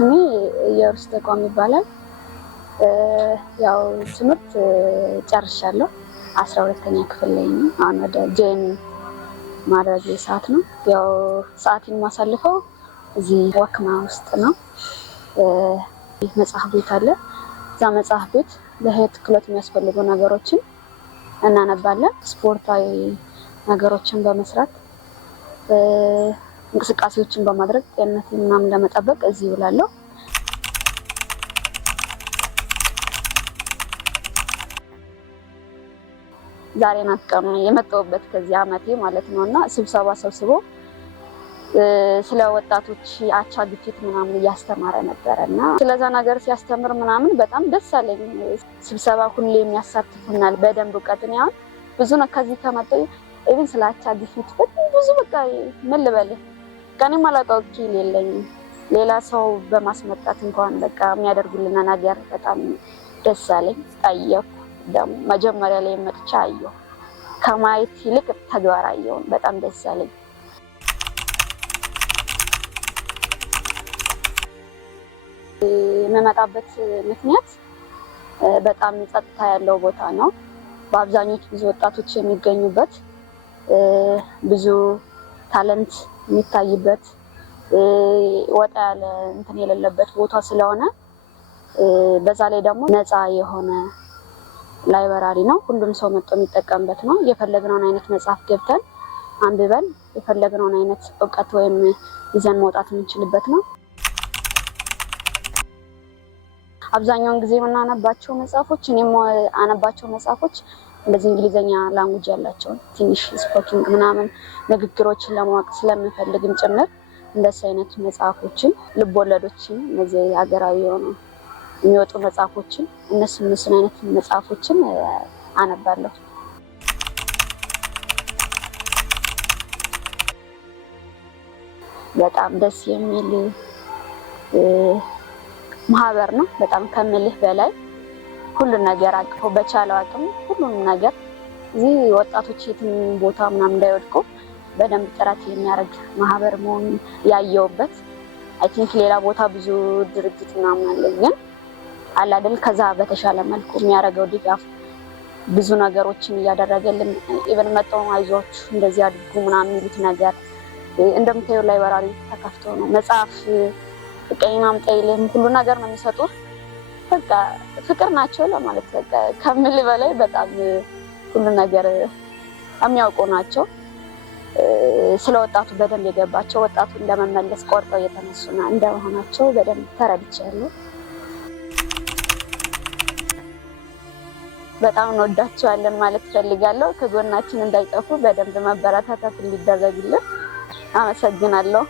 ስሜ ኢየሩስ ተቋም ይባላል። ያው ትምህርት ጨርሻለሁ። 12ኛ ክፍል ላይ ነኝ። አሁን ወደ ጄን ማድረግ ሰዓት ነው። ያው ሰዓትን ማሳልፈው እዚህ ወክማ ውስጥ ነው። መጽሐፍ ቤት አለ። እዛ መጽሐፍ ቤት ለህይወት ክህሎት የሚያስፈልጉ ነገሮችን እናነባለን። ስፖርታዊ ነገሮችን በመስራት እንቅስቃሴዎችን በማድረግ ጤንነቴን ምናምን ለመጠበቅ እዚህ እውላለሁ። ዛሬ ናት ቀኑ የመጣሁበት ከዚህ አመቴ ማለት ነውና ስብሰባ ሰብስቦ ስለ ወጣቶች አቻ ግፊት ምናምን እያስተማረ ነበርና ስለዛ ነገር ሲያስተምር ምናምን በጣም ደስ አለኝ። ስብሰባ ሁሌ የሚያሳትፉናል በደንብ እውቀትን ያው ብዙ ነው። ከዚህ ከመጣሁ ኢቭን ስለ አቻ ግፊት ብዙ በቃ ምን ልበልህ ከኔ ማላውቀው ኪል የለኝም። ሌላ ሰው በማስመጣት እንኳን በቃ የሚያደርጉልና ነገር በጣም ደስ አለኝ። ጠየቁ ደግሞ መጀመሪያ ላይ መጥቻ አየሁ። ከማየት ይልቅ ተግባር አየሁ። በጣም ደስ አለኝ። የምመጣበት ምክንያት በጣም ጸጥታ ያለው ቦታ ነው። በአብዛኞቹ ብዙ ወጣቶች የሚገኙበት ብዙ ታለንት የሚታይበት ወጣ ያለ እንትን የሌለበት ቦታ ስለሆነ በዛ ላይ ደግሞ ነፃ የሆነ ላይብራሪ ነው። ሁሉም ሰው መጥቶ የሚጠቀምበት ነው። የፈለግነውን አይነት መጽሐፍ ገብተን አንብበን የፈለግነውን አይነት እውቀት ወይም ይዘን መውጣት የምንችልበት ነው። አብዛኛውን ጊዜ የምናነባቸው መጽሐፎች እኔም አነባቸው መጽሐፎች እንደዚህ እንግሊዘኛ ላንጉጅ ያላቸው ትንሽ ስፖኪንግ ምናምን ንግግሮችን ለማወቅ ስለምፈልግም ጭምር እንደዚህ አይነት መጽሐፎችን ልቦለዶችን እነዚህ ሀገራዊ የሆኑ የሚወጡ መጽሐፎችን እነሱን አይነት መጽሐፎችን አነባለሁ። በጣም ደስ የሚል ማህበር ነው። በጣም ከምልህ በላይ ሁሉን ነገር አቅፎ በቻለው አቅም ሁሉን ነገር እዚህ ወጣቶች የትም ቦታ ምናምን እንዳይወድቁ በደንብ ጥረት የሚያደርግ ማህበር መሆኑን ያየውበት። አይ ቲንክ ሌላ ቦታ ብዙ ድርጅት ምናምን አለ፣ ግን አለ አይደል ከዛ በተሻለ መልኩ የሚያደርገው ድጋፍ ብዙ ነገሮችን እያደረገልን ኢቨን መጣው አይዟችሁ እንደዚህ አድርጉ ምናምን የሚሉት ነገር እንደምታየው ላይብራሪ ተከፍቶ ነው። መጽሐፍ ቀይማም ጠይልም ሁሉ ነገር ነው የሚሰጡት። በቃ ፍቅር ናቸው ለማለት በቃ ከምል በላይ በጣም ሁሉ ነገር የሚያውቁ ናቸው። ስለ ወጣቱ በደንብ የገባቸው ወጣቱን ለመመለስ ቆርጠው የተነሱና እንደሆናቸው በደንብ ተረድቻለሁ። በጣም እንወዳቸዋለን ማለት ፈልጋለሁ። ከጎናችን እንዳይጠፉ በደንብ መበረታታት እንዲደረግልን አመሰግናለሁ።